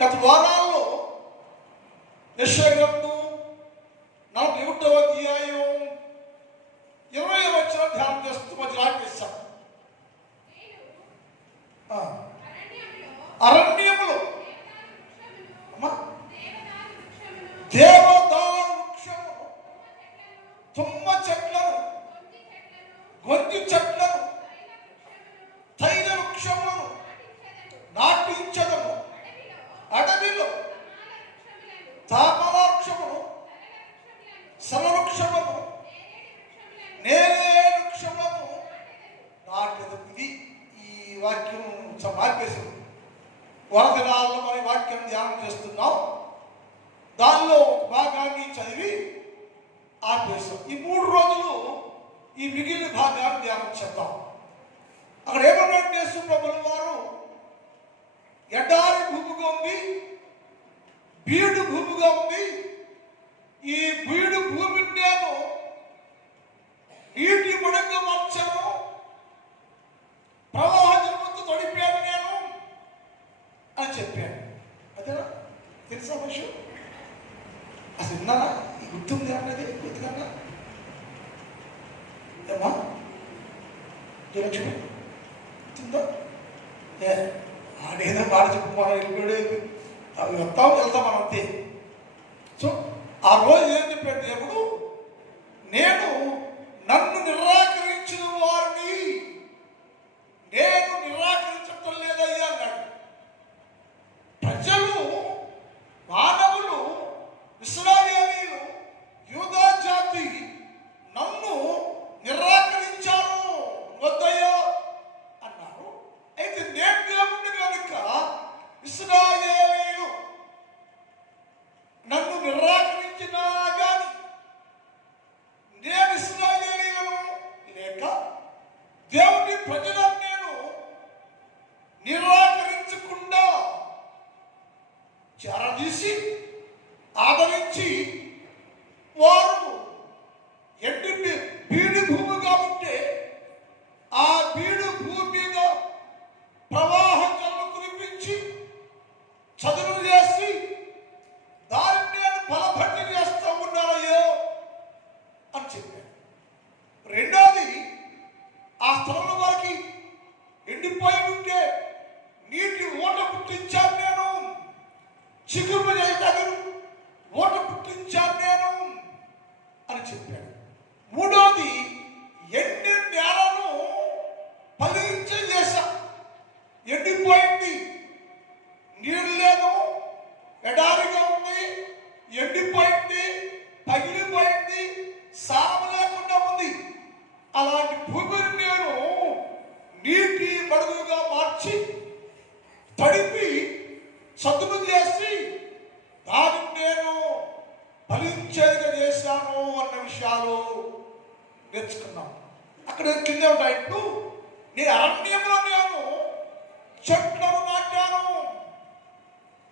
గత వారాల్లో యెషయా గ్రంథం 41వ అధ్యాయం 20వ వచనం ధ్యానం చేస్తూ మధ్యలో ఆపేశాం. అరణ్యములో దేవదారు వృక్షము, తుమ్మ చెట్లను, గొంతు చెట్లను, తైల వృక్షములను నాటించదము. అడవిలో తామర వృక్షమును, సరవృక్షములను, నేరేడు వృక్షములను నాటెదము. ఇది ఈ వాక్యం మార్పేశాం. వరదినాల్లో మన వాక్యం ధ్యానం చేస్తున్నాం. దానిలో ఒక భాగాన్ని చదివి ఆపేశాం. ఈ 3 రోజులు ఈ మిగిలిన భాగాన్ని ధ్యానం చేద్దాం. అక్కడ ఏమన్నాడు యేసు ప్రభుల వారు? ఎడారి భూమిగా ఉంది, బీడు భూమిగా ఉంది. ఈ బీడు భూమిని నేను నీటి మడుగుగా మార్చాను, ప్రవాహ జలముతో తడిపాను నేను అని చెప్పాను. అదేనా తెలుసా విషయం? అసలు విన్నారా? ఈ గుర్తుంది అన్నది గుర్తున్నా ఏమా జలక్ష్మి గుర్తుందా? ఆడేదో బాగా చెప్పుకోవాలి, వెళ్ళిపోయాడు, అవి వెళ్తాం మనం అంతే. సో ఆ రోజు ఏం చెప్పాడు దేవుడు? నేను నన్ను నిరాకరించిన వారిని నేను నిరాకరించటం లేదయ్యా అన్నాడు. ప్రజలు, మానవులు, ఇశ్రాయేలీయులు, యూదా జాతి నన్ను నిరాకరించారు, వద్దయ్యా అన్నారు. అయితే నేను దేవుణ్ణి కనుక ఇశ్రాయేలీయులు నన్ను నిరాకరించినా కానీ నేను ఇశ్రాయేలీయులను లేక దేవుని ప్రజలను నేను నిరాకరించకుండా చేరదీసి ఆదరించి వారు ఎండి బీడు భూమిగా ఉంటే ఆ బీడు భూమి మీద ప్రవాహం జలం కురిపించి చదును చేసి దాన్ని నేను బలపట్టి చేస్తూ ఉన్నానయ్యో అని చెప్పాను. రెండోది, ఆ స్థలంలో వారికి ఎండిపోయి ఉంటే నీటి ఓట పుట్టించాను నేను, చిగురు చేయగలను ఓట పుట్టించాను నేను అని చెప్పాడు. మూడోది, ఎండి నేలను ఫలించేసా. ఎండిపోయింది, నీళ్ళు లేదు, ఎడారిగా ఉంది, ఎండిపోయింది, పగిలిపోయింది, సారం లేకుండా ఉంది. అలాంటి భూమిని నేను నీటి మడుగుగా మార్చి తడిపి చదును చేసి దాన్ని నేను ఫలించేదిగా చేశాను అన్న విషయాలు నేర్చుకున్నాం. అక్కడ కింద ఉంటాయి. ఇప్పుడు నేను అరణ్యంలో నేను చెట్లను నాటాను.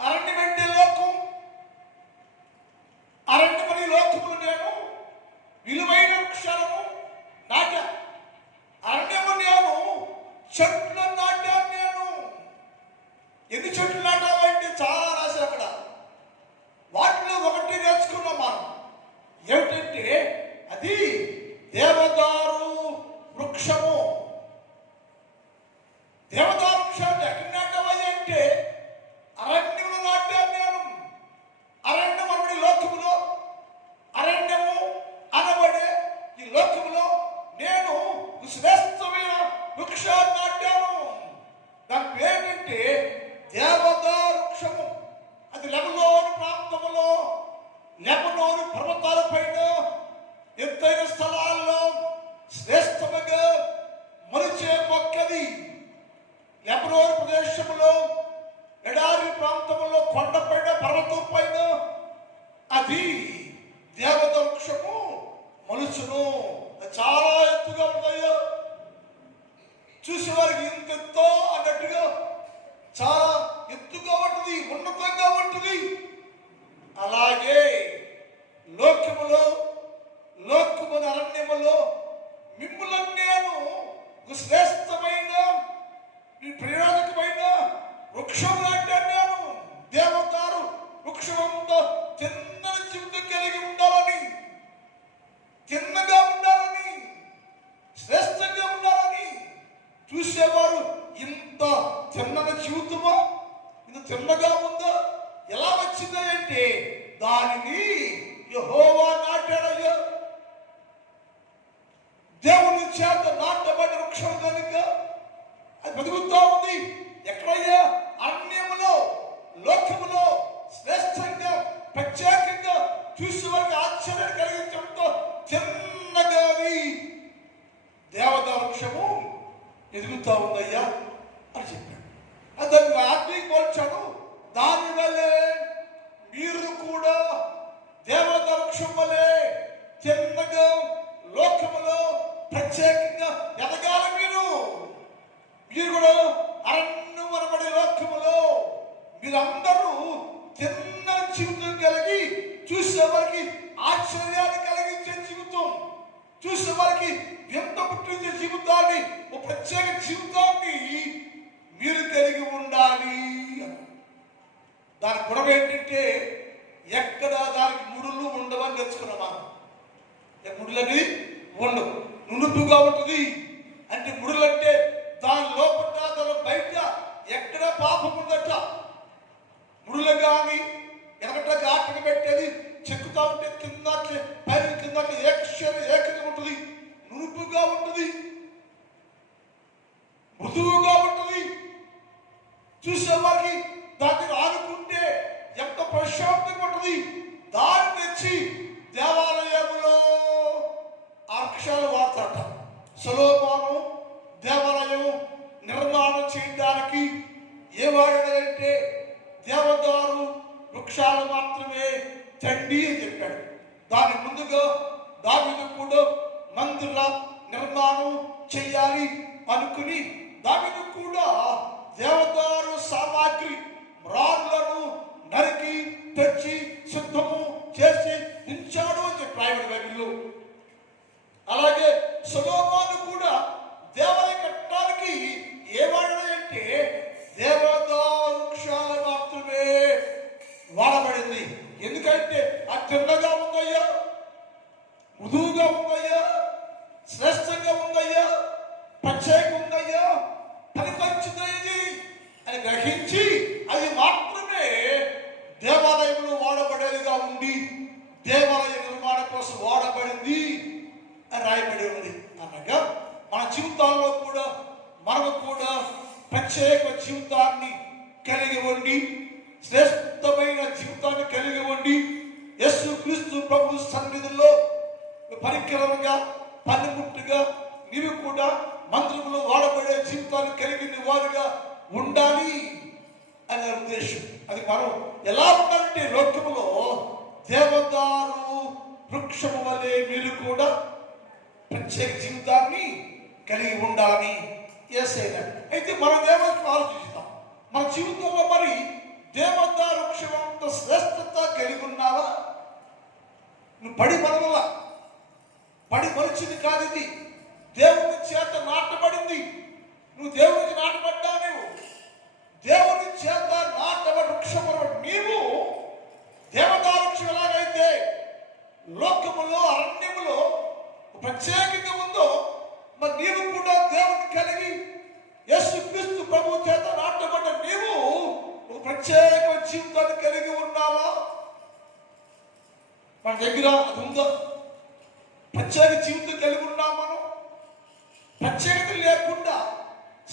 అరణ్యం అంటే లోకం. అరణ్యమని లోకములు నేను విలువైన వృక్షాలను నాటా. అరణ్యము నేను చెట్లను నాటాను. నేను ఎన్ని చెట్లు నాటాలంటే చాలా రాశారు అక్కడ. వాటిలో ఒకటి నేర్చుకున్నాం మనం. ఏమిటంటే అది దేవదారు వృక్షము. దేవదారు వృక్షాన్ని ఎక్కడ నాటాలి అంటే అరణ్యములో నాటాను నేను. అరణ్యం అనబడి లోకములో, అరణ్యము అనబడే ఈ లోకములో నేను శ్రేష్టమైన వృక్షాన్ని నాటాను. దాని పేరేంటంటే దేవదారు వృక్షము. అది లెబనోను ప్రాంతంలో, లెబనోను పర్వతాల పైన ఎత్తైన స్థలాల్లో శ్రేష్టముగా మొలిచే మొక్కది. లెబనోను ప్రదేశంలో, ఎడారి ప్రాంతంలో, కొండపైన, పర్వతం పైన అది దేవదారు వృక్షము మొలుచును. చాలా ఎత్తుగా ఉన్నాయో, చూసేవారికి ఇంతెంతో అన్నట్టుగా చాలా ఎత్తుగా ఉంటుంది, ఉన్నతంగా ఉంటుంది. అలాగే లోకములో, లోకముల అరణ్యములో మిమ్ములను నేను శ్రేష్టమైన ప్రయోజకమైన వృక్షం లాంటి నేను దేవ చిన్నగా ఉందో ఎలా వచ్చిందో అంటే దానిని యెహోవా నాటాడయ్యా. దేవుని చేత నాటబడిన వృక్షం కనుక అది బతుకుతా ఉంది. ఎక్కడయ్యా? అరణ్యములో, లోకములో శ్రేష్టంగా, ప్రత్యేకంగా చూసే వారికి ఆశ్చర్యం కలిగించడంతో చిన్నగా దేవదారు వృక్షము ఎదుగుతా ఉందయ్యా అని చెప్పాడు. దాన్ని ఆజ్ఞకి పోల్చాడు. దాని వల్లే మీరు కూడా దేవదారు వృక్షం వల్లే చిన్నగా లోకములో ప్రత్యేకంగా ఎదగాలి. మీరు కూడా అరణ్యం అనబడే లోకములో మీరందరూ చిన్న జీవితం కలిగి చూసేవారికి ఆశ్చర్యాన్ని కలిగించే జీవితం, చూసేవారికి ఎంత పుట్టించే జీవితాన్ని, ఒక ప్రత్యేక జీవితాన్ని మీరు కలిగి ఉండాలి. దాని గుణం ఏంటంటే ఎక్కడ దానికి ముడులు ఉండవని నేర్చుకున్నామా. ముడులని ఉండవు, నునుపుగా ఉంటుంది. అంటే ముడులు అంటే దాని లోపల దాని బయట ఎక్కడ పాపం ఉందట. ముడులు కానీ ఎక్కడికి ఆటకు పెట్టేది చెక్కుతా ఉంటే కిందకి పైన కిందకి ఏకంగా ఉంటుంది, నునుపుగా ఉంటుంది, మృదువుగా ఉంటుంది. చూసేవారికి దాన్ని ఆడుకుంటే ఎంత ప్రశాంతంగా ఉంటుంది. దాన్ని తెచ్చి దేవాలయంలో అక్షరాలు వాడతారట. సొలొమోను దేవాలయం నిర్మాణం చేయడానికి ఏ వాడాడంటే దేవదారు వృక్షాలు మాత్రమే చండి అని చెప్పాడు. దాని ముందుగా దావీదు కూడా మందిర నిర్మాణం చేయాలి అనుకుని దావీదు కూడా దేవదారు సామాగ్రి రాళ్ళను నరికి తెచ్చి సిద్ధము చేసి ఉంచాడు అని చెప్పాడు బైబిల్లో. అలాగే సొలొమోను కూడా దేవాలయం కట్టడానికి ఏ వాడాడంటే దేవదారు వృక్షాలు మాత్రమే వాడబడింది. ఎందుకంటే అది చిన్నగా ఉందయ్యా, మృదువుగా ఉందయ్యా, శ్రేష్టంగా ఉందయ్యా, ప్రత్యేకంగా ఉందయ్యా, పనికొచ్చింది అని గ్రహించి అది మాత్రమే దేవాలయంలో వాడబడేదిగా ఉండి దేవాలయ నిర్మాణం కోసం వాడబడింది అని రాయబడి ఉంది. అనగా మన జీవితాల్లో కూడా మనకు కూడా ప్రత్యేక జీవితాన్ని కలిగి ఉండి, శ్రేష్టమైన జీవితాన్ని కలిగి ఉండి, యేసుక్రీస్తు ప్రభు సన్నిధిలో పరికరంగా పనిముట్టుగా నీవు కూడా మందిరంలో వాడబడే జీవితాన్ని కలిగిన వారుగా ఉండాలి అనే ఉద్దేశం. అది మనం ఎలా ఉండాలంటే లోకములో దేవదారు వృక్షము వలె మీరు కూడా ప్రత్యేక జీవితాన్ని కలిగి ఉండాలని యేసయ్య. అయితే మనం దేవునికి ఆలోచిస్తాం, మన జీవితంలో మరి దేవదారు వృక్షం అంత శ్రేష్టత కలిగి ఉన్నావా? నువ్వు పడి మరిచింది కాదు, ఇది దేవుని చేత నాటబడింది. నువ్వు దేవునికి నాటబడ్డా, నువ్వు దేవుని చేత నాటబడి వృక్షము నీవు దేవదారు వృక్షం ఎలాగైతే లోకములో అరణ్యములో ప్రత్యేకంగా ఉందో, మరి నీవు కూడా దేవుని కలిగి యేసుక్రీస్తు ప్రభు చేత నాటబడ్డ నీవు ఒక ప్రత్యేక జీవితాన్ని కలిగి ఉన్నావా? మన దగ్గర అది ఉందా? ప్రత్యేక జీవితం కలిగి ఉన్నాం మనం. ప్రత్యేకత లేకుండా,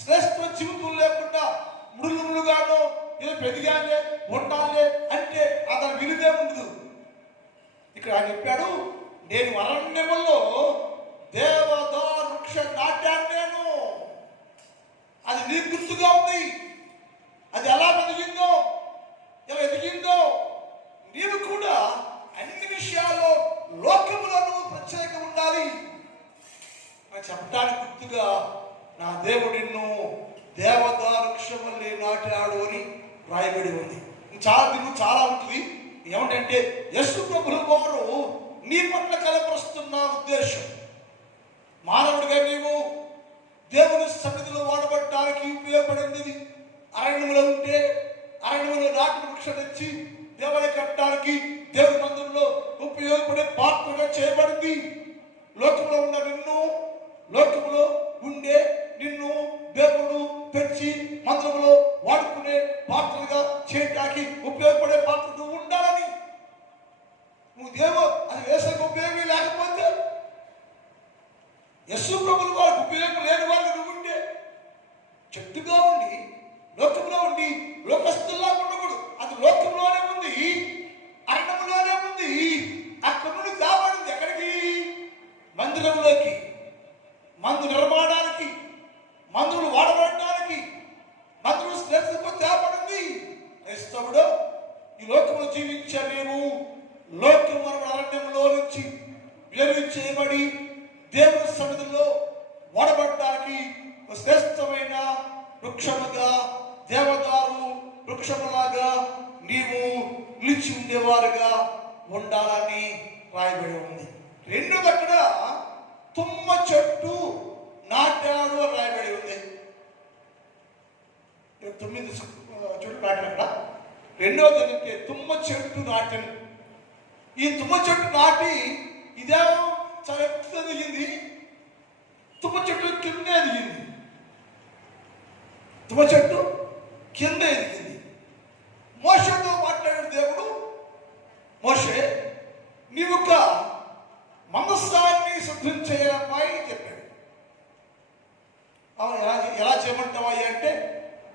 శ్రేష్ఠ జీవితం లేకుండా ముడులుగానో ఏదో పెదిగానే ఉండాలే అంటే అతని విలువే ఉండదు. ఇక్కడ ఆయన చెప్పాడు, నేను అరణ్యములో దేవదారు వృక్షం నాటాను నేను. అది నీ గుర్తుగా ఉంది. అది ఎలా ఎదిగిందో, ఎలా ఎదిగిందో నీవు కూడా అన్ని విషయాల్లో లోకములో నువ్వు ప్రత్యేకంగా ఉండాలి అని చెప్పడానికి గుర్తుగా నా దేవుడు నిన్ను దేవదారు వృక్షం వల్లే నాటాడు అని రాయబడి ఉంది. చాలా ఉంటుంది. ఏమిటంటే యేసు ప్రభువు వారు నీ పట్ల కనపరుస్తున్న ఉద్దేశం, మానవుడిగా నీవు దేవుని సన్నిధిలో వాడబడటానికి ఉపయోగపడింది. అరణ్యంలో ఉంటే అరణ్యంలో నాటిన వృక్షం తెచ్చి దేవాలయం కట్టడానికి దేవుని మందిరంలో ఉపయోగపడే పాత్రగా చేయబడింది. లోకంలో ఉన్న నిన్ను, లోకంలో ఉండే నిన్ను దేవుడు తెచ్చి మందిరంలో వాడుకునే పాత్రగా యస్సు ప్రభుల వారికి ఉపయోగం లేని వారికి నువ్వు ఉంటే, చెట్టుగా ఉండి లోకంలో ఉండి లోకస్తుల్లా ఉండకూడదు. అది లోకంలోనే ఉంది, అరణ్యంలోనే ఉంది. అక్కడ నుండి తేబడింది ఎక్కడికి? మందిరంలోకి, మందు నిర్మాణానికి, మందులు వాడబడడానికి, మందులు శ్రేష్ఠకు తేబడింది. క్రైస్తవుడు, ఈ లోకంలో జీవించే మేము లోకం అరణ్యంలో నుంచి వేరు చేయబడి దేవుని సన్నిధిలో వాడబడడానికి శ్రేష్టమైన వృక్షముగా, దేవదారు వృక్షములాగా నీవు నిలిచి ఉండేవారుగా ఉండాలని రాయబడి ఉంది. రెండోది అక్కడ తుమ్మ చెట్టు నాటాడు అని రాయబడి ఉంది. 9 చెట్టు నాటాడు అక్కడ. రెండోది ఏంటంటే తుమ్మ చెట్టు నాటను. ఈ తుమ్మ చెట్టు నాటి ఇదేమో చాలా ఎత్తుగా దిగింది, తుమ్మ చెట్టు కింద ఎదిగింది. తుమ్మ చెట్టు కింద ఎదిగింది. మోషేతో మాట్లాడాడు దేవుడు. మోషే, నీవు ఒక మందసాన్ని సిద్ధం చేయాలమ్మాయి చెప్పాడు. ఎలా చేయమంటావా అంటే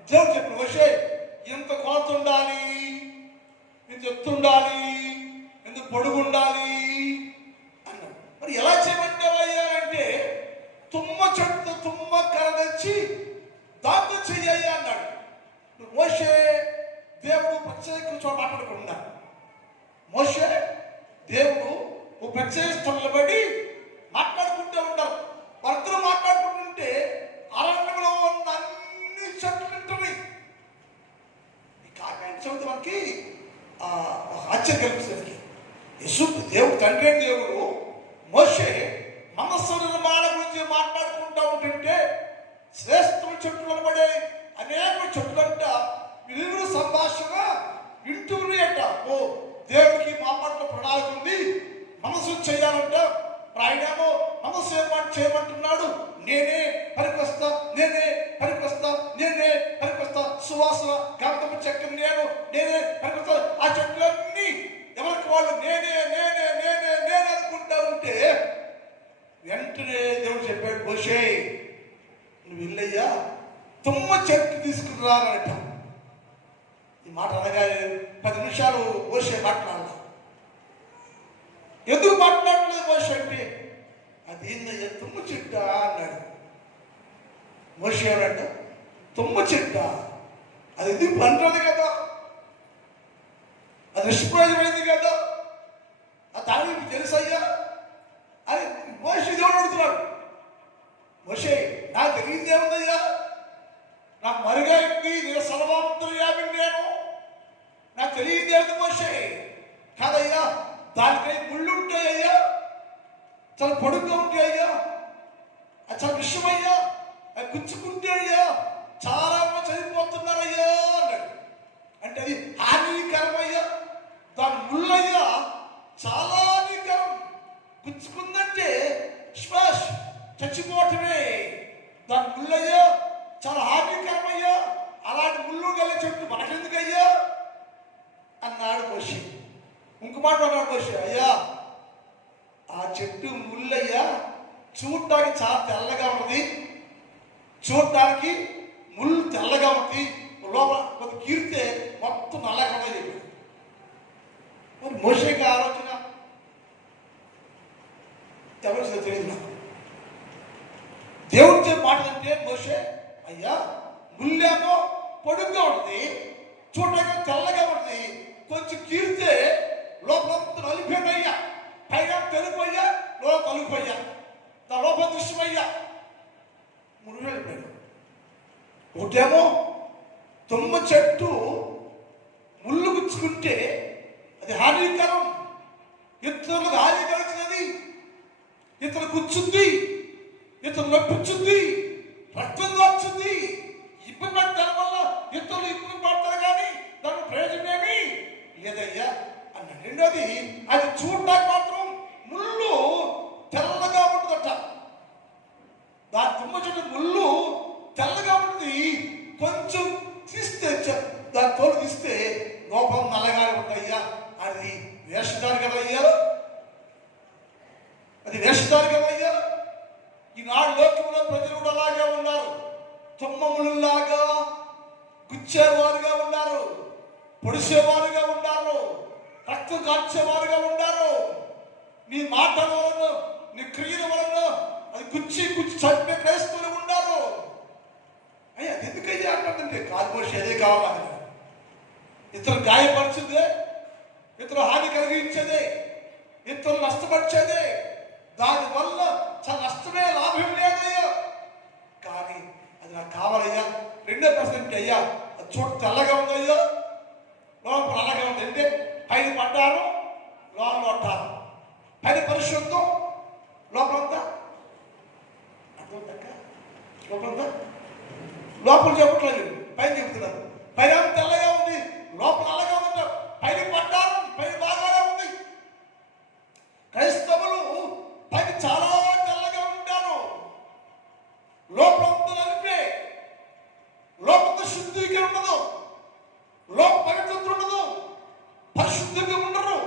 దేవుడు చెప్పాడు, మోషే ఇంత కొలత ఉండాలి, ఇంత ఎత్తు ఉండాలి, ఇంత పొడుగు ఉండాలి అన్నాడు. మరి ఎలా చేయమంటావయ్యా అంటే తుమ్మ చెట్టు తుమ్మ కర్ర తెచ్చి దాంతో చెయ్యి అన్నాడు. మోషే దేవుడు ప్రత్యేక చోట మాట్లాడకుండా, మోషే దేవుడు ఓ ప్రత్యేక స్థలంలో పడి మాట్లాడుకుంటూ ఉంటారు. భర్తలు మాట్లాడుకుంటుంటే అరణ్యంలో ఉన్న అన్ని చెట్లు ఉంటున్నాయి. ఈ కాకాని చదివితే మనకి ఆశ్చర్యం కల్పిస్తుంది. యస్సు దేవుడు తండ్రి దేవుడు మోషే మనస్సు నిర్మాణం గురించి మాట్లాడుకుంటూ ఉంటుంటే శ్రేష్టమైన చెట్లు కనబడే అనేక చెట్లంట వీరు సంభాషణ వింటూనే అంట. ఓ దేవుడికి మా పట్ల ప్రణాళిక ఉంది, మనసు చేయాలంట. ఆయనేమో మనసు ఏమాట చేయమంటున్నాడు. నేనే పనికొస్తా, నేనే పనికొస్తా, నేనే పనికొస్తా, సువాసన గంధపు చెక్క నేనే పనికొస్తా. ఆ చెట్లన్నీ ఎవరికి వాళ్ళు నేనే నేనే నేనే నేనే అనుకుంటా ఉంటే వెంటనే దేవుడు చెప్పాడు, మోషే నువ్వు వెళ్ళయ్యా తుమ్మ చెట్టు తీసుకురానట. ఈ మాట అనగానే 10 నిమిషాలు మోషే మాట్లాడాలి. ఎందుకు మాట్లాడలేదు మోషే అంటే అది ఏందయ్యా తుమ్మ చెట్ట అన్నాడు. మోషే ఎవరంట? తుమ్మ చెట్ట, అది ఎందుకు పంటది కదా, అది నిష్ప్రయోజమైంది కదా, ఆ దానికి తెలుసయ్యా అని మోషే దేవుడు అడుగుతున్నాడు. మోషే నాకు తెలియదు ఏముందయ్యా, నాకు మరుగైంది, నేను సర్వాంతర్యామి, నాకు తెలియదు ఏమిటి మోషే. కాదయ్యా దానికై ముళ్ళు ఉంటాయ్యా, చాలా పొడుగ్గా ఉంటాయ్యా, అది చాలా విషమయ్యా, అది గుచ్చుకుంటే అయ్యా చాలా చనిపోతున్నారయ్యా అన్నాడు. అంటే అది హానికరమయ్యా, దాని ముళ్ళయ్యా చాలా హానికరం. గుచ్చుకుందంటే స్మాష్ చచ్చిపోవటమే. దాని ముళ్ళయ్యా చాలా హానికరమయ్యా, అలాంటి ముళ్ళు గల చెట్టు మనకెందుకయ్యా అన్నాడు మోషే. ఇంక మాట అన్నాడు మోషే, అయ్యా ఆ చెట్టు ముళ్ళయ్యా చూడటానికి చాలా తెల్లగా ఉంటుంది, చూడటానికి ముళ్ళు తెల్లగా ఉంటుంది, లోపల కొంత కీర్తే మొత్తం నల్లగా ఉంటుంది చెప్పాడు. మరి మోషేకి ఆలోచన ఎవరు తెలియదు నాకు. దేవుడి మాటలంటే మోషే, అయ్యా ముళ్ళేమో పొడుగ్గా ఉంటుంది, చూడటానికి తెల్లగా ఉంటుంది, కొంచెం కీర్తే లోపల నలిపోయ్యా, పైగా తెలుపయ్యా, లోపల తలుపయ్యా, దా లోపల దృశ్యమయ్యా. 3 వేలు చెప్పాడు. ఒకటేమో తుమ్మ చెట్టు ముళ్ళు గుచ్చుకుంటే అది హానికరం, ఇతరులకు హాని కలిగినది, ఇతరులు గుచ్చుంది, ఇతరులు నొప్పించుంది, రక్తం వచ్చింది, ఇబ్బంది పడతారు వల్ల ఇతరులు ఇబ్బంది పడతారు కానీ దాని ప్రయోజనమేమి లేదయ్యా అన్నాడు. రెండోది అది చూడటానికి మాత్రం ముళ్ళు తెల్లగా ఉంటుందట. దాని తుమ్మ చెట్టు ముళ్ళు తెల్లగా ఉంటుంది, కొంచెం తీస్తే దాని తోలు తీస్తే లోపల నల్లగా ఉంటాయ్యా. అది వేషధారి కదయ్యా, అది వేషధారి కదయ్యా. ఈనాడు లోకంలో ప్రజలు కూడా అలాగే ఉన్నారు. తుమ్మములలాగా గుచ్చేవారుగా ఉన్నారు, పొడిసేవారుగా ఉన్నారు, రక్తం కార్చేవారుగా ఉన్నారు. నీ మాటల వలన, నీ క్రియల వలన అది గుచ్చి చంపే క్రైస్తవులు ఉన్నారు. అయ్యా అది ఎందుకయ్యా అంటుందంటే కాదు మనిషి అదే కావాలి. ఇతరులు గాయపరిచేదే, ఇతరులు హాని కలిగించేదే, ఇతరులు నష్టపరిచేదే. దానివల్ల చాలా నష్టమే, లాభం లేదయ్యా. కానీ అది నాకు కావాలయ్యా. 2% అయ్యా, అది చూడ తెల్లగా ఉందయ్యా, లోపల అలాగే ఉంది. అంటే పైన పడ్డారు, లోపల పడ్డారు. పైన పరిశుద్ధం, లోపలంతా అర్థం. లోపలంతా లోపల చెప్పట్లేదు, పైన చెప్తున్నారు. పైన తెల్లగా ఉంది, లోపల అలాగే ఉందంటారు. పైన పడ్డారు, పైన బాగానే ఉంది. క్రైస్తవులు పైన చాలా తెల్లగా ఉంటారు, లోపలంతా నలిపే, లోపల శుద్ధీకరణ ఉండదు, లోపల పవిత్రత ఉండదు, పరిశుద్ధంగా ఉండరు.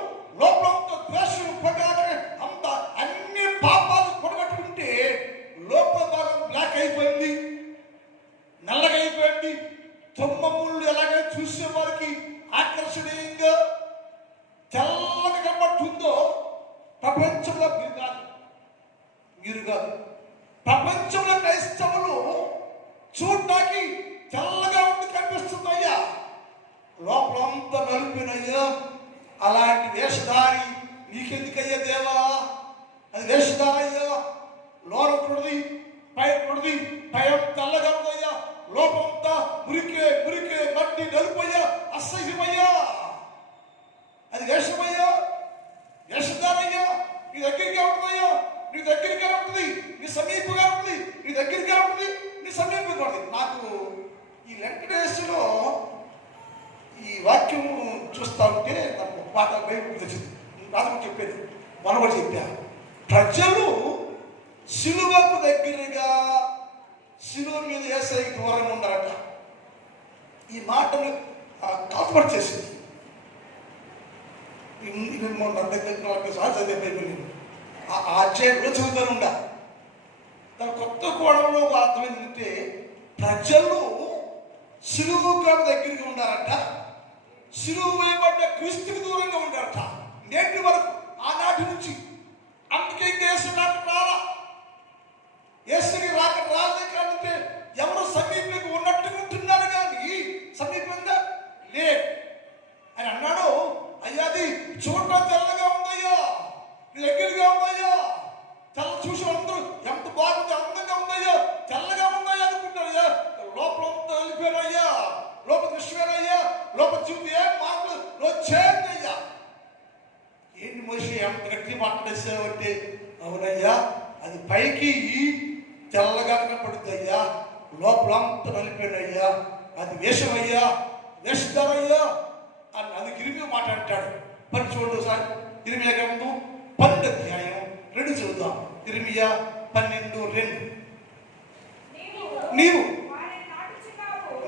లోపలంతా ద్వేషం, పగాక, అంత అన్ని పాపాలు కొడగట్టుకుంటే లోపల భాగం బ్లాక్ అయిపోయింది, నల్లగా అయిపోయింది. తుమ్మముళ్ళు ఎలాగైనా చూసే వారికి ఆకర్షణీయంగా తెల్లగా కనబడుతుందో ప్రపంచంలో మీరు కాదు ప్రపంచంలో క్రైస్తవులు చూడటానికి తెల్లగా ఉండి కనిపిస్తుందయ్యా, లోపలంతా నలిపినయ్యా. అలాంటి వేషధారి నీకెందుకయ్యా దేవా? అది వేషధారయ్యా. లోపడుది, పైపడుది, పైన తెల్లగా ఉందయ్యా, లోపంతా మురికే మట్టి నలుపయ్యా, అసహ్యమయ్యా. అది వేషమయ్యా, వేషధారయ్యా. నీ దగ్గరికి ఉంటుందయ్యా, నీ దగ్గరికి ఉంటుంది, నీ సమీపంగా ఉంటుంది, నీ దగ్గరికి ఉంటుంది, నీ సమీపంగా ఉంటుంది. నాకు ఈ వెంకటేశ్వరలో ఈ వాక్యం చూస్తా ఉంటే నాకు పాట బయటకు తెచ్చింది. రాజు చెప్పేది మనం కూడా చెప్పా. ప్రజలు శిలువకు దగ్గరగా, శిలువ మీద యేసయ్యకి దూరంగా ఉన్నారట. ఈ మాటను కాల్పడి చేసింది. ఆ అధ్యాయంలో చదువుతాను ఉండా. దాని కొత్త కోణంలో అర్థమైందంటే ప్రజలు శిలువకు దగ్గరగా ఉన్నారట, శిలువ వేయబడ్డ క్రీస్తుకు దూరంగా ఉంటారట. నేటి వరకు, ఆనాటి నుంచి. అందుకే యేసు రాలా, యేసుకి రాలే. కాబట్టి ఎవరు సమీపంగా ఉన్నట్టుగా ఉంటున్నారు కానీ సమీపంగా లేదు అని అన్నాడు. అయ్యా అది చూడటం తెల్లగా ఉందయ్యా, నీ దగ్గరగా ఉందయ్యా. తెల్ల చూసి అందరూ ఎంత బాగుంది, అందంగా ఉందయ్యా, తెల్లగా ఉందయ్యా అనుకుంటారయ్యా. లోపలంతా వెళ్ళిపోయారయ్యా, లోపల విషయమేనయ్యా, లోపల చూపి ఏం మాటలు వచ్చేదయ్యా. ఏంటి మనిషి ఎంత గట్టి మాట్లాడేసావంటే, అవునయ్యా అది పైకి తెల్లగా కనపడుతుందయ్యా, లోపలంతా నలిపోయినయ్యా, అది వేషమయ్యా, వేషధారయ్యా అని అది ఇరిమియా మాట్లాడతాడు. మరి చూడండి సార్, ఇరిమియా గ్రంథం 12 అధ్యాయం 2 చదువుతాం. ఇరిమియా 12:2.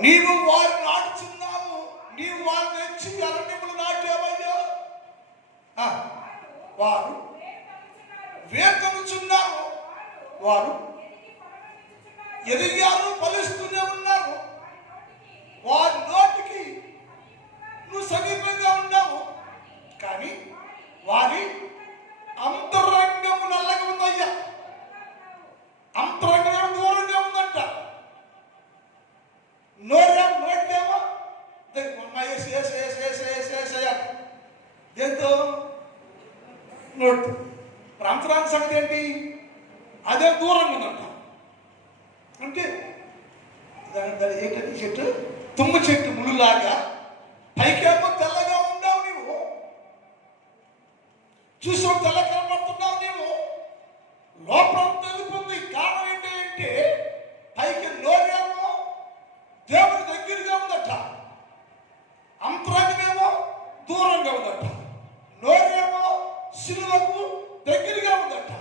నీవు వారు నాటుచున్నావు, నీవు వారు తెచ్చి అరణ్యములు నాటావయ్యా. వారు వేతనుచున్నారు, వారు ఎదిగారు, ఫలిస్తూనే ఉన్నారు. వారి నోటికి నువ్వు సమీపంగా ఉన్నావు, కానీ వారి అంతరంగము నల్లగా ఉందయ్యా, అంతరంగం దూరంగా ఉందంట. నోటికేమో ఎంతో నోట్. అంతరాంగ సంగతి ఏంటి? అదే దూరంగా ఉందంట. అంటే ఏంటంటే చెట్టు, తుమ్మ చెట్టు ముళ్ళులాగా పైకేమో తెల్లగా ఉన్నావు నీవు, చూసావు తెల్ల కనబడుతున్నావు నీవు, లోపల తెలుపుంది. కారణం ఏంటి అంటే పైకి నోరేమో దేవుడి దగ్గరగా ఉందట, అంతరంగమేమో దూరంగా ఉందట. నోరేమో శిలువకు దగ్గరగా ఉందట,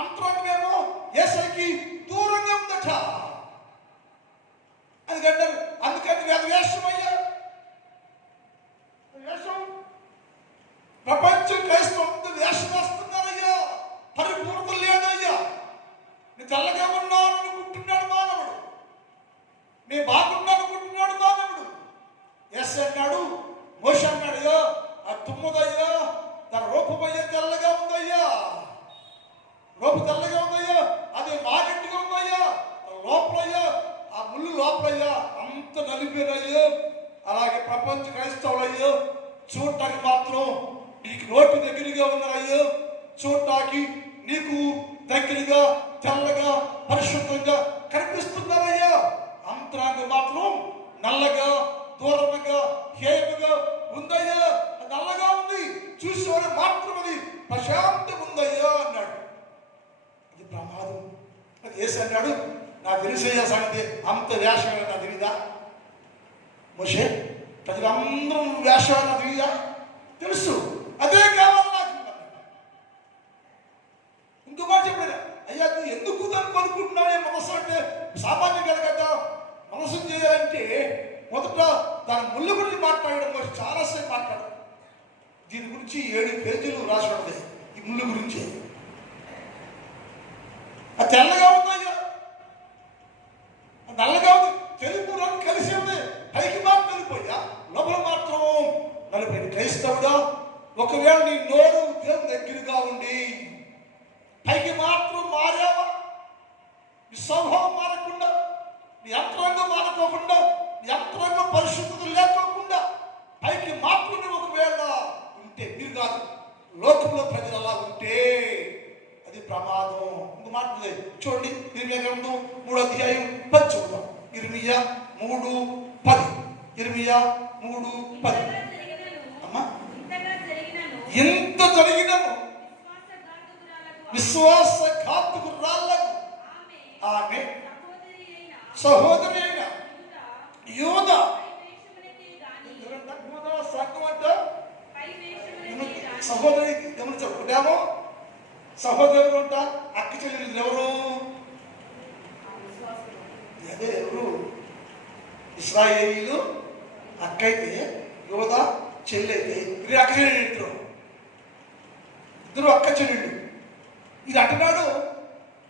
అంతరంగమేమో యేసయ్యకి దూరంగా ఉందట. అందుకని అది వేషమయ్యా, వేషం. ప్రపంచం క్రైస్తవం వేషం వేస్తున్నారయ్యా, పరిపూర్ణత లేదయ్యా. నీ తెల్లగా తుమ్మదయ్యా, తన రూపమయ్యా తెల్లగా ఉందయ్యా, రూపు తెల్లగా ఉందయ్యా, అది మాగట్టిగా ఉందయ్యా, లోపలయ్యా ఆ ముళ్ళు లోపలయ్యా అంత నలిపేనయ్యా. అలాగే ప్రపంచ క్రైస్తవులయ్యా చూడటానికి మాత్రం నీకు నోటి దగ్గరగా ఉన్నారయ్యా, చూడటానికి నీకు దగ్గరగా తెల్లగా పరిశుద్ధంగా కనిపిస్తున్నారయ్యా. అంతరాంగం మాత్రం నల్లగా దూరంగా హేమగా ఉందయ్యా, నల్లగా ఉంది, చూసేవాడు మాత్రం అది ప్రశాంతంగా ఉందయ్యా అన్నాడు. ఇది ప్రమాదం. అది ఏసి అన్నాడు, నాకు తెలిసయ్యా సంగతి, అంత వేషం నాకు తెలియదా మోషే, ప్రజలందరూ వేషం నాకు తెలియదా, తెలుసు, అదే కావాలి నాకు. ఇంకో మాట చెప్పాడు, అయ్యా నువ్వు ఎందుకు దాన్ని కొనుక్కుంటున్నావే మనసు అంటే, సామాన్యం కదా మనసు చేయాలంటే మొదట దాని ముళ్ళు గురించి మాట్లాడడం చాలాసేపు మాట్లాడు. దీని గురించి 7 పేజీలు రాసి ఉంటుంది ఈ ముళ్ళు గురించి. అది తెల్లగా ఉందయ్యా, నల్లగా ఉంది, తెలుపు రంగు కలిసి ఉంది, పైకి మాత్రం వెళ్ళిపోయా, లోపల మాత్రం నలిపోయింది. క్రైస్తవుడా, ఒకవేళ నీ నోరు దేవుని దగ్గరగా ఉండి పైకి మాత్రం మారావా, నీ స్వభావం మారకుండా, నీ అంతరంగం మారకోకుండా, నీ అంతరంగం పరిశుద్ధత లేకోకుండా పైకి మాత్రమే ఒకవేళ ఉంటే, మీరు కాదు లోకంలో ప్రజలు అలా ఉంటే అది ప్రమాదం. ఇంక మాట్లాడలే చూడండి, ఇర్మియా గ్రంథం 3వ అధ్యాయం 10 చూద్దాం. ఇర్మియా 3:10. ఇర్మియా 3:10. అమ్మా, ఎంత జరిగినను విశ్వాసఘాతకురాళ్లకు ఆమె సహోదరి అయిన యూదా సంఘం అంట సహోదరి గమనించారు. ఒకటేమో సహోదరులు అంట, అక్క చెల్లెలు ఎవరు, అదే ఎవరు ఇశ్రాయేలీలు అక్క అయితే, యూదా చెల్లి అయితే, ఇది అక్క చెల్లెలు, ఇద్దరు అక్క చెల్లెళ్ళు. ఇది అంటున్నాడు,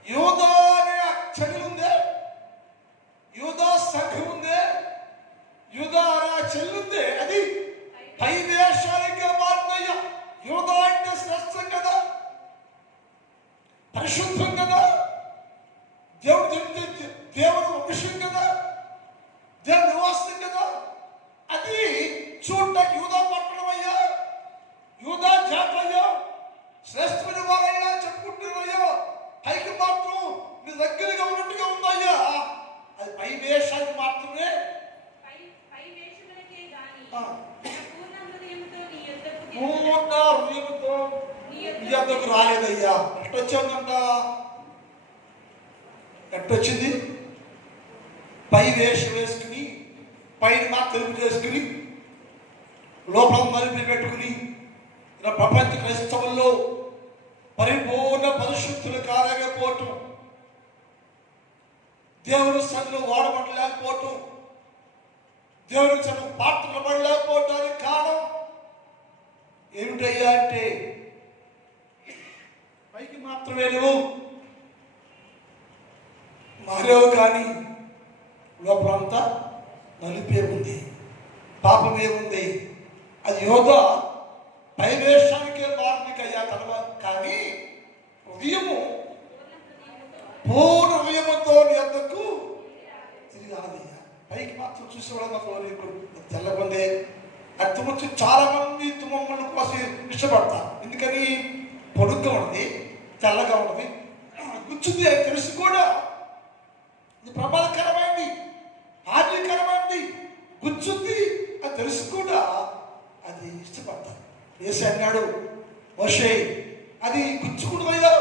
యూదా అనే చెల్లెలు ఉందే, యూదా సంఘం ఉందే, యూదా అనే చెల్లి ఉందే, అది పై వేషాలుగా మారుతాయ్యా. యూదా అంటే శ్రేష్టం కదా, పరిశుద్ధం కదా, దేవుడు విషయం కదా, దేవుడు నివాసం కదా, అది చూడటానికి యూదా పట్టణం అయ్యా, యూదా జాతి అయ్యా, శ్రేష్టమైన వారయ్యా చెప్పుకుంటున్నాయ్యా, పైకి మాత్రం నీ దగ్గరగా ఉన్నట్టుగా ఉందయ్యా. అది పై వేషానికి మాత్రమే, పూర్ణ హృదయంతో నీ యొద్దకు రాలేదయ్యా. ఎట్టొచ్చిందంట, ఎట్టొచ్చింది, పై వేషం వేసుకుని పైన మా తెలుగు చేసుకుని లోపల మలిపి పెట్టుకుని ఇలా ప్రపంచ క్రైస్తవుల్లో పరిపూర్ణ పరిశుద్ధులు కాలేకపోవటం, దేవుని సన్నిధిలో వాడబడలేకపోవటం, దేవుని సన్నిధిలో పాత్రలు పడలేకపోవటానికి కారణం ఏమిటయ్యా అంటే, పైకి మాత్రమే నువ్వు మారేవు కానీ లోపలంతా నలిపే ఉంది, పాపమే ఉంది. అది యోగా పై వేషానికే మారనికయ్యా తర్వాత, కానీ హృదయము పూర్ణ హృదయముతో ఎందుకు తిరిగి రాదయ్యా. పైకి మాత్రం చూసేవాడు మాత్రం తెల్లకుందే. అది తుమ్ము చాలా మంది తుమ్మల కోసం ఇష్టపడతారు, ఎందుకని పొడుగ్గా ఉన్నది, తెల్లగా ఉన్నది, గుచ్చుంది అని తెలిసి కూడా ఇది ప్రమాదకరమైంది, హానికరమైంది, గుచ్చుంది అని తెలిసి కూడా అది ఇష్టపడతారు. యేసు అన్నాడు, మోషే అది గుచ్చుకున్నదయ్యా,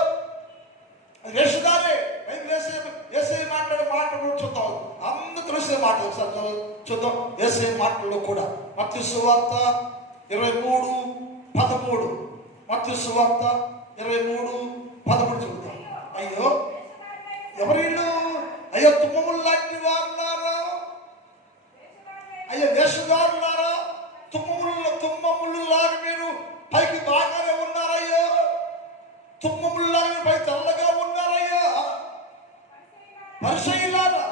అది వేషధారే. వేసే మాట్లాడే మాట కూడా చూద్దాం, అందరూ తెలిసే మాట చూద్దాం. వేసే మాటల్లో కూడా మత్తయి సువార్త 23:13, మత్తయి సువార్త 23:13 చూద్దాం. అయ్యో ఎవరిళ్ళు, అయ్యో తుమ్మములు లాంటి వారున్నారా, అయ్యో వేషధారులారా, తుమ్మములు లాగా మీరు పైకి బాగానే ఉన్నారయ్యా, తుమ్మములు లాగా పై తెల్లగా ఉన్నారయ్యా, పరిసయ్యులారా,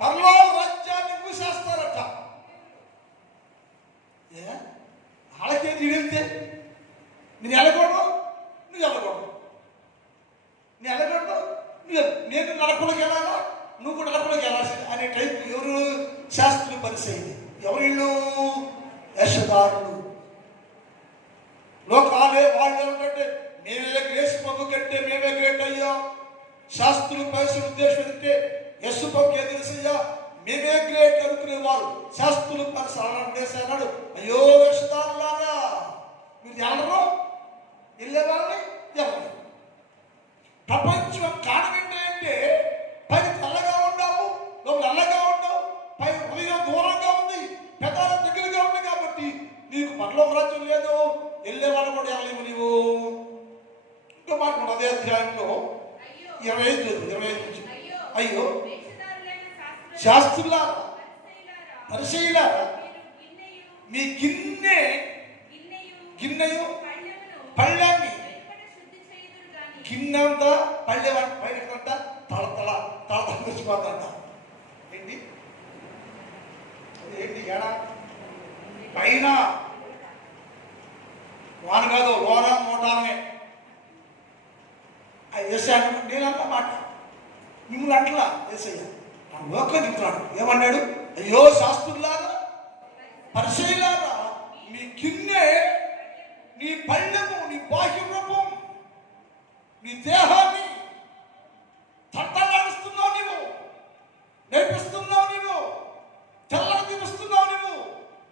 పరలోక రాజ్యాన్ని మూసేస్తారట. ఏసైది. ఎవరిళ్ళు? వేషధారులు. లోకాలే వాళ్ళు ఏమిటంటే మేమే గ్రేస్ పబ్బు కంటే మేమే గ్రేట్ అయ్యా, శాస్త్రులు పైసలు ఉద్దేశం అంటే యస్సు పబ్బు ఏది తెలుసయ్యా, మేమే గ్రేట్ అనుకునేవారు. శాస్త్రులు పరిసరాలను చేశాడు. అయ్యో వేషధారులారా, మీరు ఎవరు? వెళ్ళేవాళ్ళని ఎవరు? ప్రపంచం కారణం ఏంటంటే పై తెల్లగా ఉన్నాము, నువ్వు నల్లగా ఉన్నావు, పై హృదయం దూరంగా ఉంది, పెదాల దగ్గరగా ఉంది కాబట్టి నీకు పరలోక రాజ్యం లేదు. వెళ్ళేవాళ్ళు కూడా వెళ్ళలేవు నీవు. ఇంకో మాట అదే అధ్యాయంలో 25 నుంచి, అయ్యో శాస్త్రులారా పరిచయులారా, మీ గిన్నెయు పళ్ళాన్ని, గిన్నెంతా పళ్ళె పైన తళతళ తళతళ వచ్చిపోతుంట. ఏంటి ఏంటి ఏడా పైన వాన కాదు, లోన మోటానే వేసాను. నేనన్న మాట మిమ్మల్ని అంటలా వేసయ్యా, లోకం చెప్తున్నాడు. ఏమన్నాడు? అయ్యో శాస్త్రులారా పరిచయులారా, మీ గిన్నె, నీ పళ్ళెము, నీ బాహ్య రూపం, నీ దేహాన్ని తట్టలాడిస్తున్నావు నీవు, నేర్పిస్తున్నావు నీవు, తెల్లగా చూపిస్తున్నావు నీవు,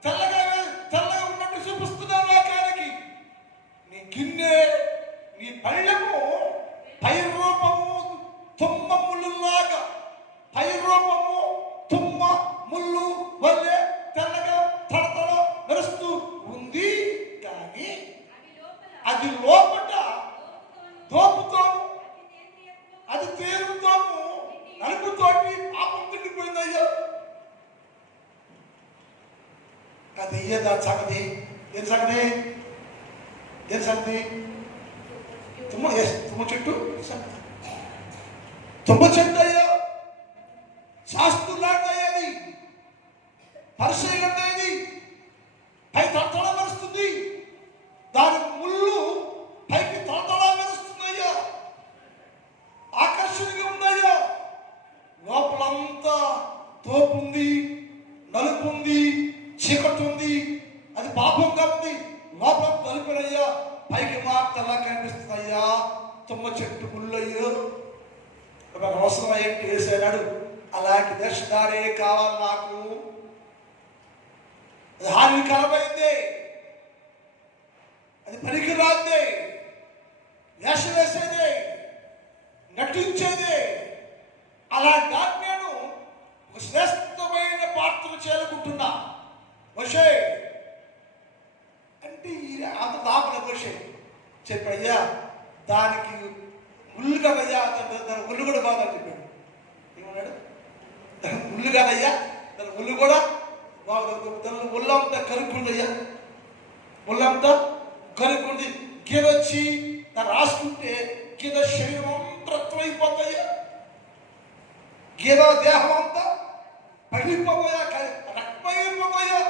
తెల్లగా ఉన్నట్టు చూపిస్తున్నావు లోకానికి. నీ గిన్నె, నీ పళ్ళెము పై రూపము తుమ్మ ముళ్ళులాగా, పై రూపము తుమ్మ ముళ్ళు వల్లే తెల్లగా తడతడ మెరుస్తూ ఉంది, కానీ అది లోపల తోపుతోను, అది తేలుతోను, నలుపుతోటి పాపం తిండిపోయిందయ్యా. అది అయ్యేదా సంగతి? ఏం సంగతి? ఏం సంగతి? తుమ్మ చెట్టు, తుమ్మ చెట్టు అయ్యా, శాస్త్రులాంటి పరిశీలనది పై తడతడ మెరుస్తుంది, దాని ముళ్ళు పైకి తడతడ మెరుస్తుందయ్యా, ఆకర్షణగా ఉందయ్యా. లోపలంతా తోపుంది, నలుపుంది, చీకటి ఉంది, అది పాపంగా ఉంది. లోపల నలుపునయ్యా, పైకి మాత్రలా కనిపిస్తుందయ్యా తుమ్మ చెట్టు ముళ్ళయ్యో. అవసరం అయ్యేట్టు వేసాడు. అలాంటి దర్శనాలే కావాలి నాకు. అది హానికరమైంది, అది పనికిరాంది, వేషం వేసేదే, నటించేదే. అలాంటి దాన్ని నేను ఒక శ్రేష్టమైన పాత్ర చేరుకుంటున్నా. మోషే అంటే అంత దాపల మోషే చెప్పయ్యా, దానికి ముళ్ళు కదయ్యా, దాని ముళ్ళు కూడా బాగా చెప్పాడు. ఏమన్నాడు? దాని ముళ్ళు కదయ్యా, దాని ముళ్ళు కూడా బాగా, దాని ముళ్ళంతా కరుక్కుందయ్యా, ముళ్ళంతా కరుక్కుంది. గీదొచ్చి దాన్ని రాసుకుంటే గీద శరీరం అంతా రక్తమైపోతాయా, గీద దేహం అంతా పగిలిపోతాయా, రక్తమైపోతాయా.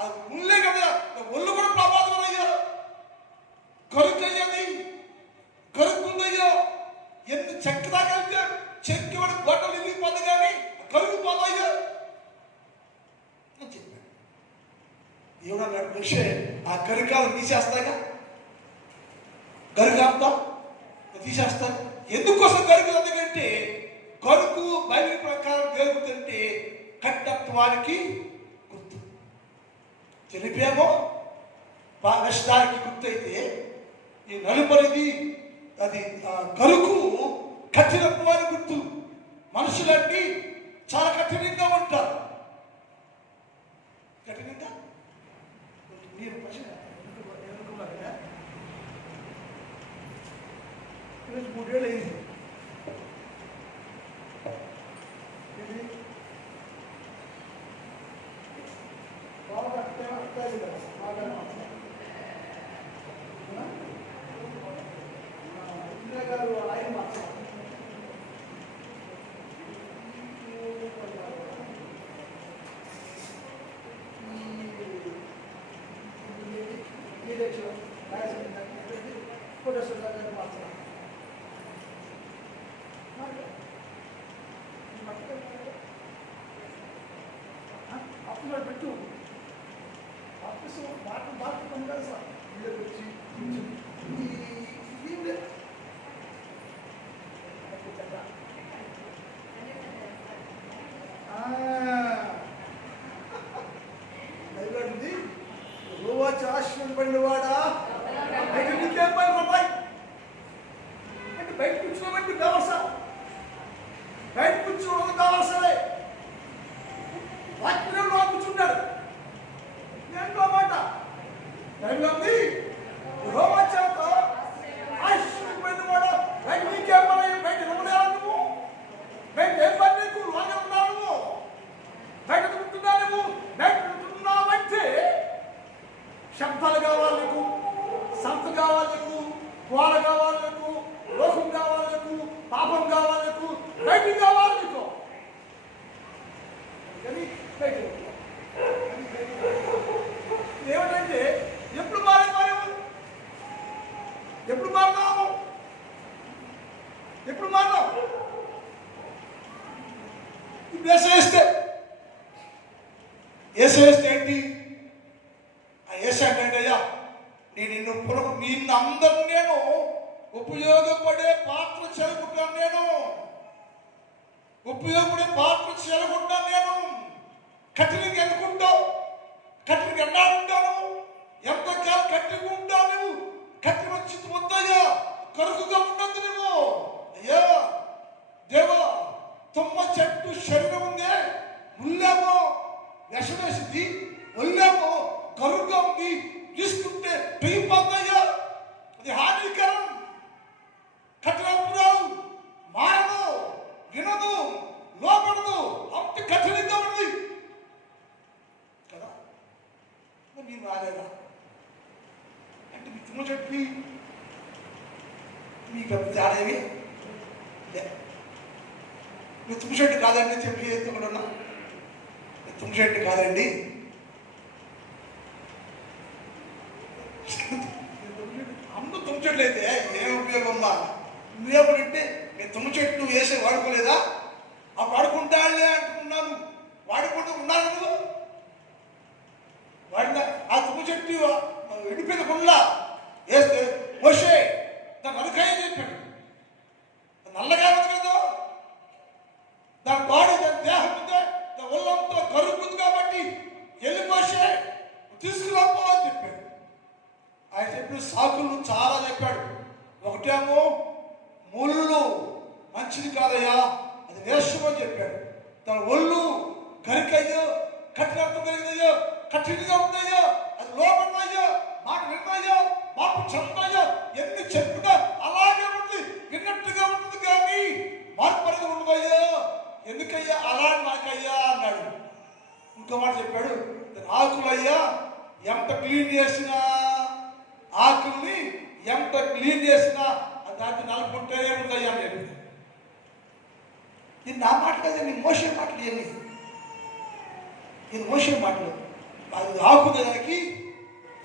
అది ముళ్ళే కదా, ఒళ్ళు కూడా ప్రమాదం అయ్యా, కరుక్కయ్యది, కరుక్కుందయ్యా. ఎన్ని చెక్క దాకెళ్తే చెక్కి వాడి గొడ్డలు ఇరిగిపోదు కానీ కరుగుపోతాయ్యా అని చెప్పాడు. దేవుడు అన్నాడు, మనిషి ఆ కరికాలు తీసేస్తాగా, గరుగంతా తీసేస్తాను. ఎందుకోసం గరుగు? ఎందుకంటే గరుగు బైబిల్ ప్రకారం గరుగుతుంటే కట్టత్వానికి గుర్తు, తెలిపేమో నష్టానికి గుర్తయితే ఈ నలుపరిది అది గరుకు కఠినత్వానికి గుర్తు. మనుషులన్నీ చాలా కఠినంగా ఉంటారు. కఠినంగా మీరు ఈరోజు 3 ఏళ్ళు అయింది. అప్పుడు ఆశ్రమపడిన వాడా బయట నీకేం పని అబ్బాయి అంటే బయట కూర్చోబెట్టి కావాల్సా బయట కూర్చోవడం కావాల్సలే వాక్యంలో కూర్చుంటాడు నేను మాట టైంలో ఉంది వచ్చాక ఆశ్రమపడిన వాడా బయట నీకేం పని బయట ఇవ్వలేవా నువ్వు బయట ఏం పని నీకు లోనే ఉన్నావు నువ్వు బయట ఉంటున్నా నువ్వు బయట ఉంటున్నావంటే శబ్దాలు కావాలి నీకు, సంత కావాలి నీకు, గోడ కావాలి నీకు, లోకం కావాలి నీకు, పాపం కావాలి నీకు, బయటికి కావాలి నీకు. ఏమిటంటే ఎప్పుడు మారేమో ఎప్పుడు మారుతాము ఎప్పుడు మారుతాం వేసేస్తే ఏంటి ఏసాడయ్యా నిన్ను అందరూ నేను ఉపయోగపడే పాత్ర చెలకుంటాను నేను కఠినంగా ఎన్నుకుంటావు కఠినంగా ఎన్నాడుంటాను ఎంతకాలం కఠినంగా ఉంటావు నువ్వు కఠిన వచ్చింది వద్దయ్యా కరుకుగా ఉండద్దు నువ్వు అయ్యా దేవా తుమ్మ చెట్టు శరీరం ఉందే ముళ్ళేమో విషం వేసింది ఒళ్ళేమో కరుగ్గా ఉంది తీసుకుంటే పెరిగిపోతాయా అది హానికరం కఠినపురాలు మారదు వినదు లోపడదు అంత కఠినంగా ఉంది కదా మీరు రాలేదా అంటే మీ తుమ్మ చెప్పి మీకు తేడేవి మీ తుమ్మ చెట్టు కాదండి చెప్పి ఎత్తుకున్నా మీ తుమ్మ చెట్టు కాదండి అమ్మ తుమ్మ చెట్లు అయితే ఏం ఉపయోగమ్మా నువ్వేమంటే నేను తుమ్మ చెట్టు వేసి వాడుకోలేదా ఆ వాడుకుంటాడులే అంటున్నాను వాడుకుంటూ ఉన్నాను నువ్వు వాడిన ఆ తుమ్మ చెట్టు ఎండిపోయిన గుళ్ళ వేస్తే మోసే దాని నరకాయ చెప్పాడు నల్లగా ఉంది కదా దాని బాడీ దాని దేహం ఉందే దాని ఒళ్ళంతో కరుగుంది కాబట్టి వెళ్ళి మోసే తీసుకురాపో అని చెప్పాడు. ఆయన చెప్పిన సాకులు చాలా చెప్పాడు. ఒకటేమో ముళ్ళు మంచిది కాదయ్యా అది వేషం అని చెప్పాడు. తన ఒళ్ళు కరికయ్యో కఠినత్వం కలిగిందయ్యో కఠినంగా ఉందయ్యో అది లోపడయ్యో మాట విన్నాయో మార్పు చెందాయో ఎన్ని చెప్పినా అలాగే ఉంది విన్నట్టుగా ఉంటుంది కానీ మార్పు అనేది ఉండదయ్యో ఎందుకయ్యా అలా నాకయ్యా అన్నాడు. ఇంకో మాట చెప్పాడు ఆకులయ్యా ఎంత క్లీన్ చేసినా ఆకుల్ని ఎంత క్లీన్ చేసినా దాన్ని నలుపుంటేనే ఉందయ్యా నేను ఇది నా మాట కదండి మోసే మాటలు ఇవన్నీ ఇది మోసే మాటలు అది ఆకుదానికి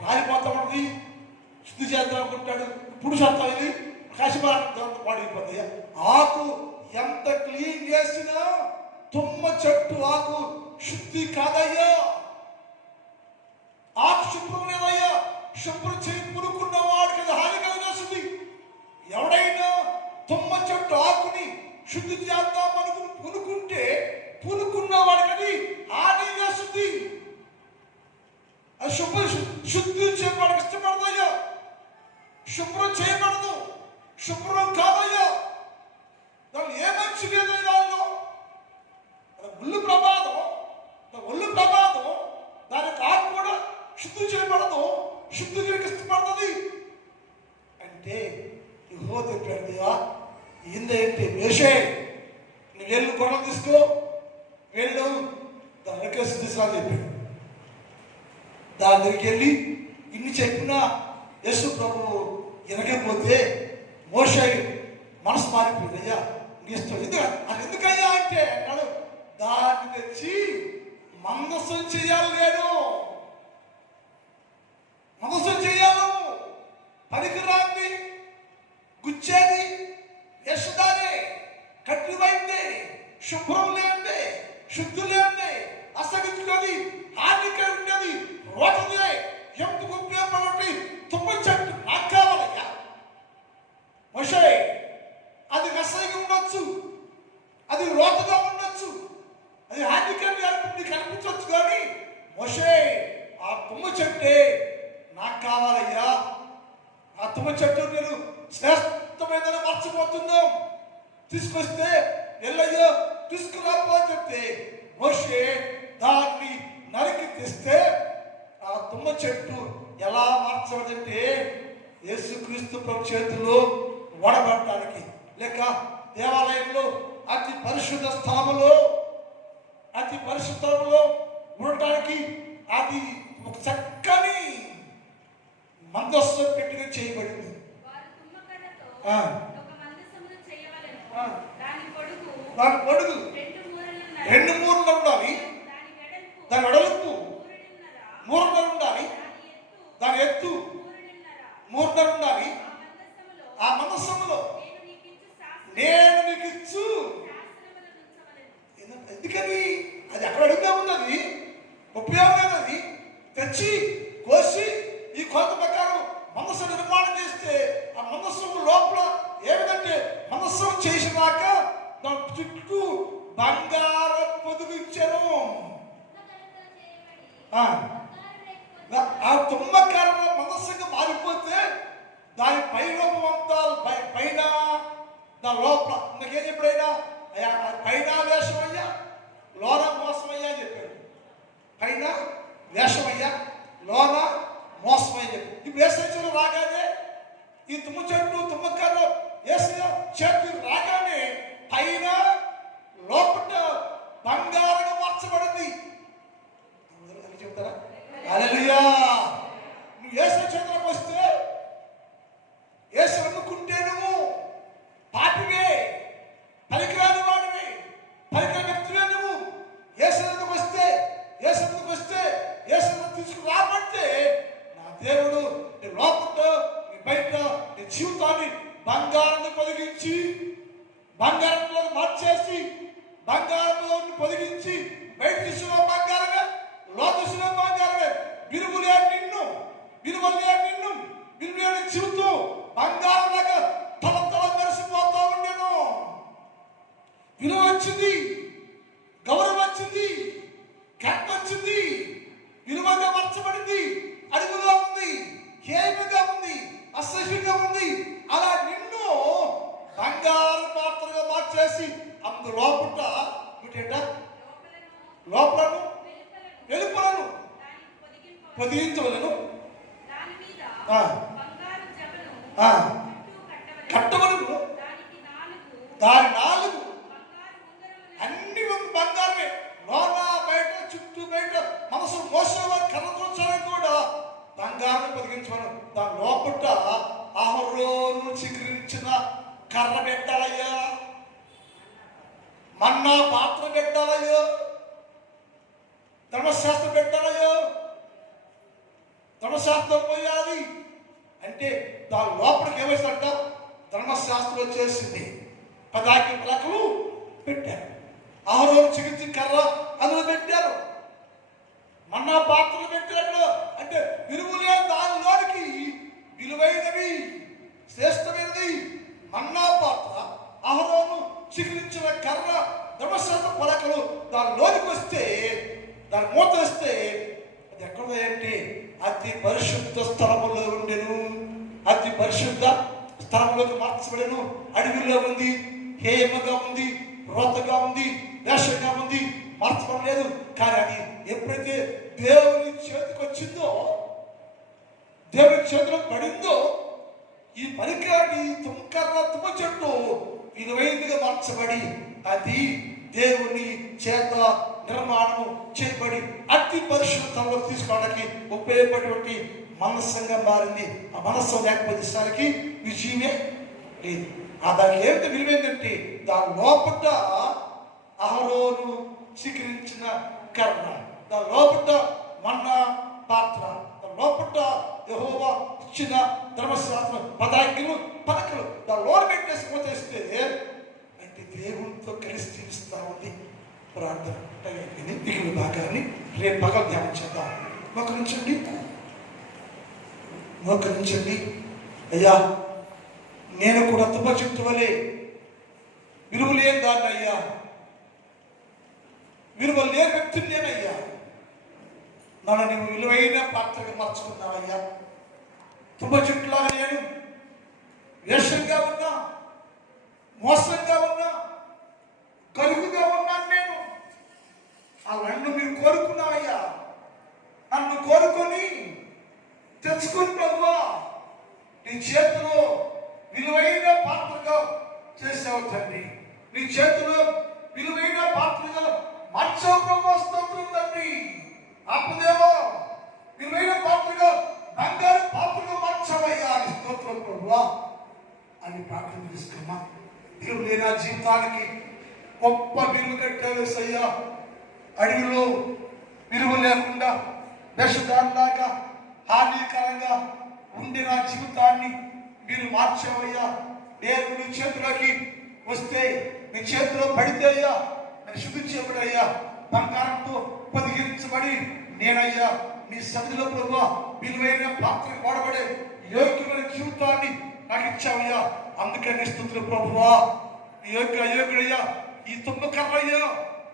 రాలిపోతా ఉంటుంది శుద్ధి చేద్దాం అనుకుంటాడు ఇప్పుడు చేస్తాం ఇది కాశీబాగా పాడైపోతాయి. ఆకు ఎంత క్లీన్ చేసినా తుమ్మ చెట్టు ఆకు శుద్ధి కాదయ్యా ఆకు శుభ్రం లేదయ్యా శుభ్రం చేయి పురుకున్న వాడికి అది హాని కలిగేస్తుంది. ఎవడైనా తుమ్మ చెట్టు ఆకుని శుద్ధి చేద్దాం అనుకుని పునుకుంటే పునుకున్న వాడికి హాని చేస్తుంది. అది శుద్ధి చేయడానికి ఇష్టపడదయ్యా శుభ్రం చేయబడదు శుభ్రం కాదయ్యా దాన్ని ఏ మంచి లేదు దానిలో ఒళ్ళు ప్రమాదం దానికి ఆకు కూడా శుద్ధి చేయబడదు శుద్ధి చేయడానికి ఇష్టపడుతుంది అంటే ఇహో చెప్పాడు దేవా ఏందంటే వేషే నువ్వు వెళ్ళు కొనం తీసుకో వెళ్ళు దానికే శుద్ధిస్తాను చెప్పాడు. దాని దగ్గరికి వెళ్ళి ఇన్ని చెప్పినా యేసు ప్రభువు ఎనకపోతే మోషే మనసు మారిపోయిందయ్యా ఇష్టం ఎందుకయ్యా అంటే అన్నాడు దాన్ని తెచ్చి మందసం చేయాలి నేను మందసం చేయాలి పనికిరాంది గుచ్చేది యశుదానే కట్టివైంది శుభ్రం లేనిది శుద్ధి లేనిది అసగించుకొని హానికర ఉండేది రోతదే ఎందుకు ఉపయోగపడి తుమ్మ చెట్టు తీసుకొస్తే ఎల్లయ్యో తీసుకురాపో అని చెప్తే మోషే దాన్ని నరికి తెస్తే ఆ తుమ్మ చెట్టు ఎలా మార్చబడిందంటే యేసుక్రీస్తు ప్రభు చేతుల్లో వడబడటానికి, లేక దేవాలయంలో అతి పరిశుద్ధ స్థలములో ఉండటానికి అది ఒక చక్కని మందస్సు పెట్టిన చేయబడింది. దాని పొడుగు 2 మూరలు ఉండాలి, దాని వెడల్పు 3.5 ఉండాలి, దాని ఎత్తు 3.5 ఉండాలి. ఆ మందస్సములో నేను నీకు ఇచ్చు. ఎందుకని అది అక్కడ అడుగుతా ఉన్నది, ఉపయోగం అది తెచ్చి కోసి ఈ కొలత ప్రకారం మనస్సు నిర్మాణం చేస్తే ఆ మనస్సు లోపల ఏమిటంటే మనస్సు చేసినాక దాని చుట్టూ బంగారం పొదుగు ఇచ్చాను. ఆ తుమ్మకారంలో మనస్సుగా మారిపోతే దాని పై రూపం అంతా పైన దాని లోపల ఇంకేం చెప్పాడైనా అయ్యా పైన వేషమయ్యా లోన మోసమయ్యా అని చెప్పాడు. పైన వేషమయ్యా లోన మోసమయ్యా చెప్పాడు. ఇప్పుడు వేసవిలో రాగానే ఈ తుమ్మ చెట్టు తుమ్మకారు వేసిన చెట్టు రాగానే పైన లోపల బంగారంగా మార్చబడింది. చెప్తారా? హల్లెలూయా. నువ్వు యేసు చేతులకు వస్తే యేసు నమ్ముకుంటే నువ్వు పాపివే, పనికిరాని వాడివి, పనికిరాని వ్యక్తివే. నువ్వు యేసు వస్తే యేసు తీసుకురాబట్టే నా దేవుడు నీ లోపల నీ బయట నీ జీవితాన్ని బంగారాన్ని పొదిగించి బంగారంలో మార్చేసి బంగారంలో పొదిగించి బయట తీసుకున్న బంగారమే లోకసులో బంగారమే విలువలే నిన్ను విలువలేని జీవితం బంగారం లాగా తల మెరిసిపోతా ఉండేను. విలువ వచ్చింది, గౌరవం వచ్చింది, ఘనత వచ్చింది, విలువగా మార్చబడింది, అడుగుగా ఉంది, హేమిగా ఉంది, అసహ్యంగా ఉంది. అలా నిన్ను బంగారు పాత్రగా మార్చేసి అందు లోపల లోపలను వెలుపలను పొదిగించవలను కట్టవలను. దాని 4 అన్ని బంగారమే. లోన బయట చుట్టూ బయట మనసు మోసేవారు కర్రదోచాలని కూడా బంగారం పొదిగించవలను. దాని లోపల అహరోను చిగురించిన కర్ర పెట్టాలయ్యా, మన్నా పాత్ర పెట్టాలయ్యో, ధర్మశాస్త్రం పెట్టాలయ్యో. ధర్మశాస్త్రం పోయాలి అంటే దాని లోపలికి ఏమేసారంట? ధర్మశాస్త్రం వచ్చేసింది. 10 ఆజ్ఞల పలకలు పెట్టారు. అహరోను చిగురించి కర్ర అందులో పెట్టారు. మన్నా పాత్రలు పెట్టారు. అంటే విలువలే దానిలోనికి విలువైనవి, శ్రేష్టమైనది మన్నా పాత్ర, అహరోను చిగురించిన కర్ర, ధర్మశాస్త్ర పలకలు దానిలోనికి వస్తే, దాని మూత వస్తే అది ఎక్కడంటే అతి పరిశుద్ధ స్థలములో ఉండెను. అతి పరిశుద్ధ స్థలంలోకి మార్చబడెను. అడవిలో ఉంది, హేమగా ఉంది, రోతగా ఉంది, వేషంగా ఉంది, మార్చబడలేదు. కానీ అది ఎప్పుడైతే దేవుని చేతికి వచ్చిందో, దేవుని చేతిలో పడిందో, ఈ పరికరాన్ని తుమ్మ చెట్టు విలువైనదిగా మార్చబడి అది దేవుని చేత నిర్మాణము చేయబడి అతి పరిశుద్ధంలో తీసుకోవడానికి ఉపయోగపడేటువంటి మనస్సంగా మారింది. ఆ మనస్సు లేకపోతే ఇష్టానికి విజయమే లేదు. దానికి ఏమిటి విలువైందంటే దాని లోపల అహరోను స్వీకరించిన కర్ణ, దాని లోపల మన్నా పాత్ర, దాని లోపల యెహోవా ఇచ్చిన ధర్మశాస్త్రం 10 ఆజ్ఞలు పలకలు దాని లోన పెట్టేసి పోతేస్తే అంటే దేవునితో కలిసి జీవిస్తూ ఉంది. ప్రార్థన మిగిలిన భాగాన్ని రేపు పగలు ధ్యానం చేద్దాం. మోకరించండి. అయ్యా, నేను కూడా తుమ్మ చెట్టు వలె విలువ లేని దాన్ని అయ్యా, విలువ లేని వ్యక్తిని నేనయ్యా. నన్ను నువ్వు విలువైన పాత్రగా మార్చుకున్నావయ్యా. తుమ్మ చెట్టులాగా నేను వేషంగా ఉన్నా, మోసంగా ఉన్నా, కరువుగా ఉన్నాను నేను. అవన్నీ మీరు కోరుకున్నావయ్యా. నన్ను కోరుకొని తెచ్చుకుని ప్రభువా నీ చేతిలో విలువైన పాత్రగా చేసావు తండ్రి. నీ చేతిలో విలువైన పాత్రగా మార్చావు ప్రభు. స్తోత్రం తండ్రి. ఆత్మదేవా విలువైన పాత్రగా, బంగారు పాత్రగా మార్చావయ్యా అని స్తోత్రం ప్రభువా అని ప్రార్థన చేసుకున్నా. విలువ నా జీవితానికి గొప్ప విలువ కట్టావేసయ్యా. అడవిలో విలువ లేకుండా విషదానిలాగా హానికరంగా ఉండి నా జీవితాన్ని మీరు మార్చావయ్యా. నేను నీ చేతిలోకి వస్తే, నీ చేతిలో పడితే అయ్యా నేను శుద్ధి చేయబడయ్యా. బంగారంతో పొదిగించబడి నేనయ్యా నీ సన్నిధిలో ప్రభువా విలువైన పాత్ర వాడబడే యోగ్యమైన జీవితాన్ని నాకు ఇచ్చావయ్యా. అందుకని స్తుతులు ప్రభువా. యోగ్యుడయ్యా, ఈ తుమ్మకర్రయ్యా,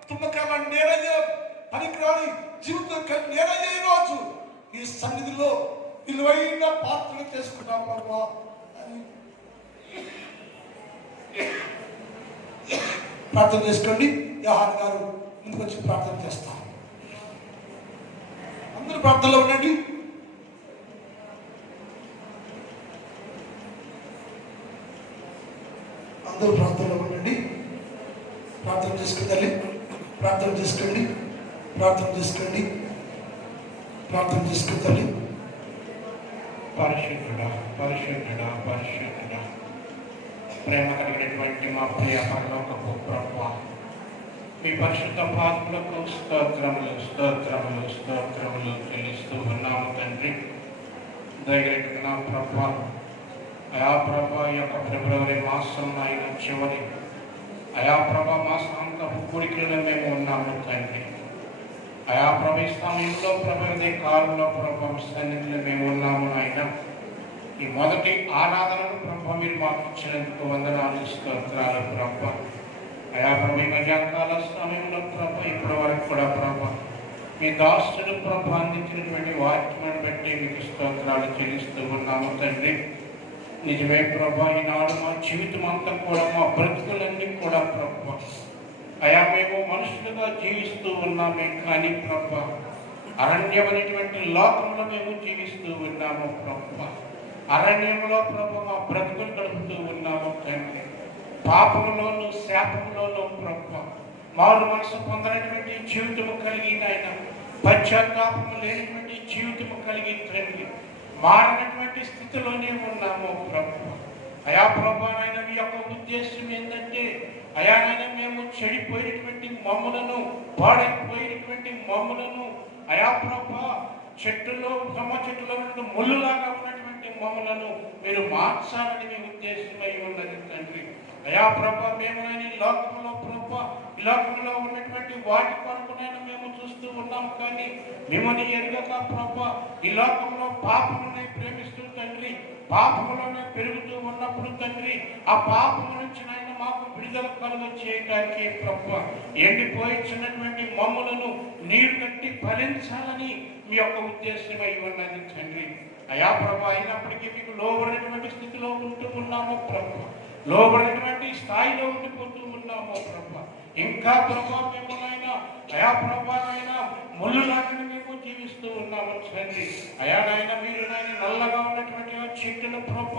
తుమ్మకర్ర నేనయ్యా, పనికిరాని జీవితం నేనయ్యా. ఈరోజు నీ సన్నిధిలో విలువైన పాత్రలు చేసుకున్నాం ప్రభువా. ప్రార్థన చేసుకోండి. యోహాన్ గారు ముందుకు వచ్చి ప్రార్థన చేస్తారు. అందరూ ప్రార్థనలో ఉండండి. అందరూ ప్రార్థనలో ఉండండి. ప్రార్థన చేసుకుందాలి. ప్రార్థన చేసుకోండి. ప్రార్థన చేసుకోండి. ప్రార్థన చేసుకుందాలి. పరిశుద్ధుడా, పరిశుద్ధుడా, పరిశుద్ధుడా, ప్రేమ కలిగినటువంటి మా ప్రియ పరలోకపు ప్రభువా, మీ పరిశుద్ధ పాత్రలకు స్తోత్రములు స్తోత్రములు స్తోత్రములు చెల్లిస్తూ ఉన్నాము తండ్రి. దయగలిగిన ప్రభువా, అయా ప్రభా ఈ యొక్క ఫిబ్రవరి మాసం అయిన చివరి అయా ప్రభా మాసాంతపు కూడికలో మేము ఉన్నాము తండ్రి. అయా ప్రభు ఈ సమయంలో ప్రభు కాలంలో ప్రభు సన్నిధిలో మేము ఉన్నాము ఆయన. ఈ మొదటి ఆరాధనను ప్రభు మీరు మాకు ఇచ్చినందుకు వందనాలు స్తోత్రాలు ప్రభు. అయా ప్రభు ఈ మధ్యాహ్నకాల సమయంలో ప్రభు ఇప్పటి వరకు కూడా ప్రభు మీ దాసుడు ప్రభు అందించినటువంటి వాక్యాన్ని బట్టి మీకు స్తోత్రాలు చెల్లిస్తూ ఉన్నాము తండ్రి. నిజమే ప్రభు, ఈనాడు మా జీవితం అంతా కూడా మా బ్రతుకులన్నీ కూడా ప్రభు అయా మేము మనుషులుగా జీవిస్తూ ఉన్నామే కానీ ప్రభు అరణ్యమైనటువంటి లోకంలో మేము జీవిస్తూ ఉన్నాము ప్రభు. అరణ్యంలో ప్రభు మా బ్రతుకులు గడుపుతూ ఉన్నాము తండ్రి. పాపంలోను శాపంలోను ప్రభు మారు మనసు పొందనటువంటి జీవితము కలిగిన ఆయన, పశ్చాత్తాపము లేనటువంటి జీవితము కలిగి తండ్రి మారినటువంటి స్థితిలోనే ఉన్నాము ప్రభు. అయా ప్రభు నాయన మీ యొక్క ఉద్దేశం ఏంటంటే అయా నాయన మేము చెడిపోయినటువంటి మమ్ములను, పాడైపోయినటువంటి మమ్ములను అయా ప్రభు చెట్టులో సమ చెట్టులో ముళ్ళులాగా ఉన్నటువంటి మమ్ములను మీరు మార్చాలని మీ ఉద్దేశమై ఉన్నది తండ్రి. అయా ప్రభు మేము ఈ లోకంలో ప్రభు ఈ లోకంలో ఉన్నటువంటి వాటి కొరకునైనా మేము చూస్తూ ఉన్నాం కానీ మిమ్మల్ని ఎరుగక ప్రభు ఈ లోకంలో పాపమునే ప్రేమిస్తూ తండ్రి పాపములోనే పెరుగుతూ ఉన్నప్పుడు తండ్రి ఆ పాపము నుంచి నాయన మాకు విడుదల కలుగ చేయడానికి ప్రభు ఎండిపోయినటువంటి మమ్ములను నీరు కట్టి ఫలించాలని మీ యొక్క ఉద్దేశమై ఉన్నది తండ్రి. అయా ప్రభు అయినప్పటికీ మీకు లోబడినటువంటి స్థితిలో ఉంటూ ఉన్నాము ప్రభు, లోబడినటువంటి స్థాయిలో ఉండిపోతూ ఉన్నాము ప్రభు. ఇంకా ప్రభు మేమునైనా అయా ప్రభానైనా ముళ్ళులాగా మేము జీవిస్తూ ఉన్నాము తండ్రి. అయా నాయన మీరు నాయన నల్లగా ఉన్నటువంటి ఆ చెట్టును ప్రభు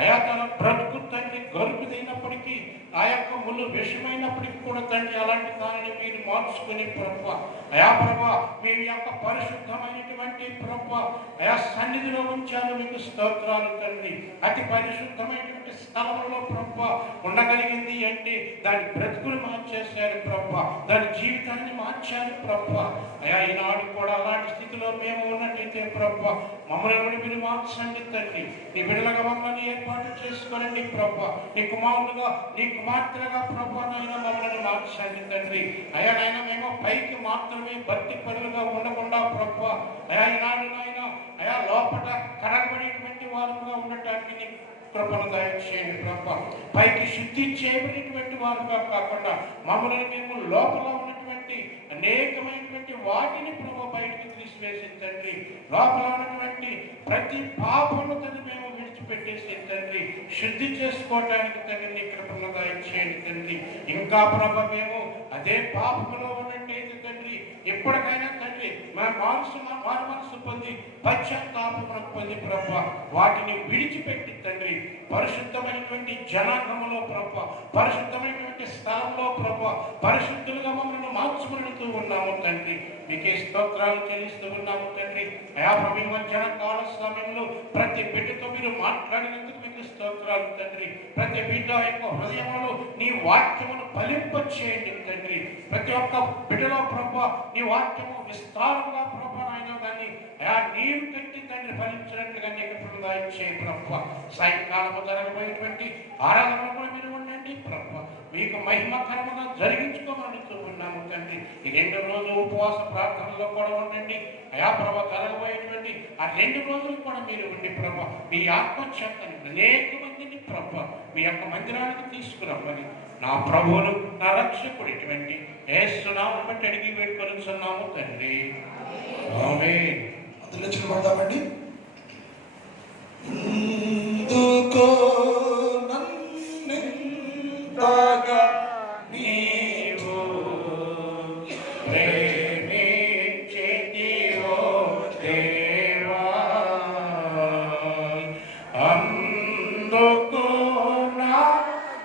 అయా తన బ్రతుకు తండ్రి గరుకుదైనప్పటికీ ఆ యొక్క ముళ్ళు విషమైనప్పటికీ కూడా తండ్రి అలాంటి దానిని మీరు మార్చుకుని ప్రభు అయా ప్రభా మీ యొక్క పరిశుద్ధమైనటువంటి ప్రభు అయా సన్నిధిలో ఉంచాను మీకు స్తోత్రాలు తండ్రి. అతి పరిశుద్ధమైనటువంటి స్థలంలో ప్రభు ఉండగలిగింది అంటే దాని బ్రతుకులు మార్చేశారు ప్రభు, దాని జీవితాన్ని మార్చారు ప్రభు. అయా ఈనాడు కూడా అలాంటి స్థితిలో మేము ఉన్నట్టయితే ప్రభు మమ్మల్ని మీరు మార్చండి తండ్రి. నీ బిడ్డలుగా మమ్మల్ని ఏర్పాటు చేసుకోనండి ప్రభు, నీ కుమారులుగా నీ కుమార్తెలుగా ప్రభు నాయన మమ్మల్ని మార్చండి తండ్రి. అయా నాయన మేము పైకి మాత్రమే భక్తి పరులుగా ఉండకుండా ప్రభు అయా ఈనాడు నాయన అయా లోపల కడగబడేటువంటి వారుగా ఉండటానికి నీ కృపను దయచేయండి ప్రభు. పైకి శుద్ధి చేయబడినటువంటి వారుగా కాకుండా మమ్మల్ని మేము లోపల ఉన్నటువంటి అనేకమైనటువంటి వాటిని ప్రభు బయటికి తీసివేసి తండ్రి లోపల ఉన్నటువంటి ప్రతి పాపను తండ్రి మేము విడిచి విడిచిపెట్టేసి తండ్రి శుద్ధి చేసుకోవటానికి తండ్రి నీ కృపను దయచేయండి తండ్రి. ఇంకా ప్రభ మేము అదే పాపములో ఉన్నట్టయితే తండ్రి ఎప్పటికైనా తండ్రి మారు మనసు పొంది పశ్చాత్తాపమును పొంది ప్రభ వాటిని విడిచిపెట్టి తండ్రి పరిశుద్ధమైనటువంటి జనాంగములో ప్రభ పరిశుద్ధమైనటువంటి స్థలంలో ప్రభ పరిశుద్ధులుగా మమ్మల్ని మార్చుకుంటూ ఉన్నాము తండ్రి. మీకే స్తోత్రాలు చెల్లిస్తూ ఉన్నాము తండ్రి. అయా ప్రభు మధ్యాహ్న కాల సమయంలో ప్రతి బిడ్డతో మీరు మాట్లాడినందుకు మీకు స్తోత్రాలు తండ్రి. ప్రతి బిడ్డ యొక్క హృదయంలో నీ వాక్యమును ఫలింపచేయండి తండ్రి. ప్రతి ఒక్క బిడ్డలో ప్రభ నీ వాక్యము విస్తారంగా ప్రభ నాయన దాన్ని అయా నీరు కట్టి తండ్రి ఫలించినట్లుగా నీకు ప్రదాయించే ప్రభ. సాయంకాలము జరగబోయేటువంటి ఆరాధనలో కూడా మీరు ఉండండి ప్రభ. మీకు మహిమకరముగా జరిగించుకోమడుతూ ఉన్నాము తండ్రి. ఈ 2 రోజులు ఉపవాస ప్రార్థనలో కూడా ఉండండి అయా ప్రభ. జరగబోయేటువంటి ఆ 2 రోజులు కూడా మీరు ఉండి ప్రభ మీ ఆత్మచేతని అనేక మందిని ప్రభ మీ యొక్క మందిరానికి తీసుకురమ్మని నా ప్రభువును నా రక్షకుడిటువంటి యేసు నామమును బట్టి అడిగి వేడుకొనుచున్నాము తండ్రి. ఆమేన్. అందులో చిన్నపడదామండి. ఎందుకో నన్నింతగా నీవు ప్రేమించితివో దేవా, అందుకు నా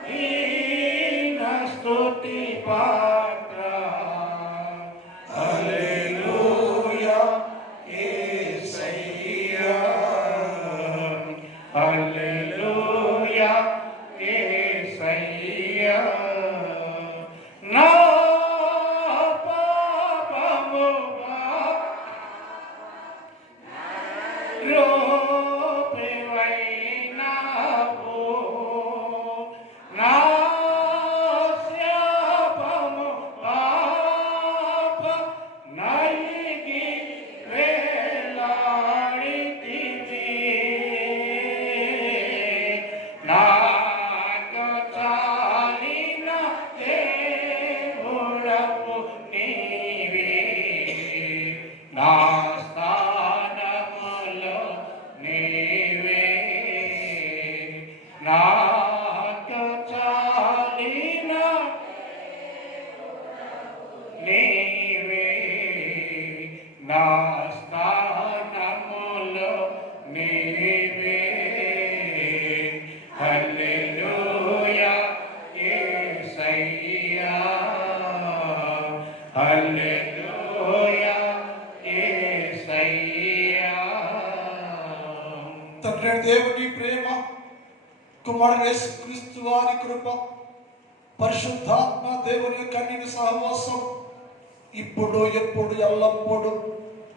దీన స్తుతి పాత్ర. హల్లెలూయా యేసయ్యా, హల్లెలూయా యేసయ్యా. నా పాపముగా రూపివైనావు, నా శాపము పాప నలిగి వేలాడితివి. నాకు చాలిన దేవుడవు నీవే, నా స్థానములో నీవే. నాకు చాలిన నీవే, నా స్థానములో నీవే. హల్లెలూయా యేసయ్యా, హల్లెలూయా యేసయ్యా. తండ్రి దేవుని ప్రేమ, కుమారుడు యేసుక్రీస్తు వారి కృప, పరిశుద్ధాత్మ దేవుని కన్నిక సహవాసం ఇప్పుడు ఎప్పుడు ఎల్లప్పుడు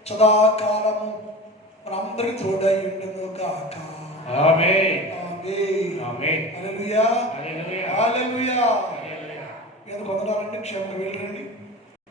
సదాకాలము మనందరికి తోడై ఉండును గాక. ఆమేన్. ఆమేన్. ఆమేన్. హల్లెలూయా. హల్లెలూయా. హల్లెలూయా. హల్లెలూయా. మీరు కొందనాలండి, క్షేమంగా వెళ్ళండి.